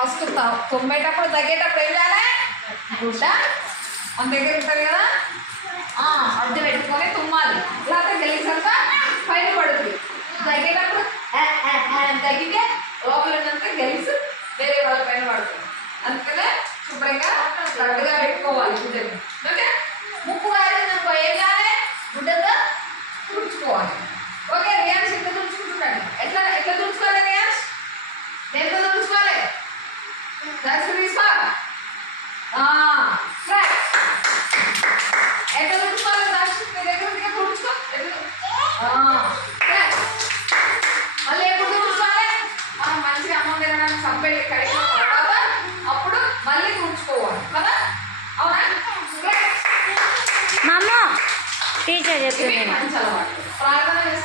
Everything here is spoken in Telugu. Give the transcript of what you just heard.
ఫస్ట్ తుమ్మేటప్పుడు తగ్గేటప్పుడు ఏం చేయాలి? గుడ్డ మన దగ్గర ఉంటుంది కదా, అడ్డు పెట్టుకొని తుమ్మాలి. లేకపోతే గెలిచంతా పైన పడుతుంది. తగ్గేటప్పుడు తగ్గితే లోపల ఉన్నంత గెలిచి వేరే వాళ్ళ పైన పడుతుంది. అందుకనే శుభ్రంగా కరెక్ట్గా పెట్టుకోవాలి గుడ్డని. ఓకే, ముక్కు కాలిందనుకో ఏం చేయాలి? గుడ్డతో తుడుచుకోవాలి. ఓకే, రియాన్స్ ఎట్లా తుడుచుకుంటున్నాడు? ఎట్లా ఎట్లా తుడుచుకోవాలి రియాన్స్? దేంతో తుడుచుకోవాలి? తీసుకో. ఎట్లా తుడుచుకోవాలి? మీ దగ్గర ఉంటే తుడుచుకో. మళ్ళీ ఎప్పుడు తుడుచుకోవాలి? మనం మంచిగా అమ్మ తినడానికి సబ్బెట్టి కడిగిన తర్వాత అప్పుడు మళ్ళీ తుడుచుకోవాలి కదా, అవునా? టీచర్ చెప్తుంది మంచి అలవాటు. ప్రార్థన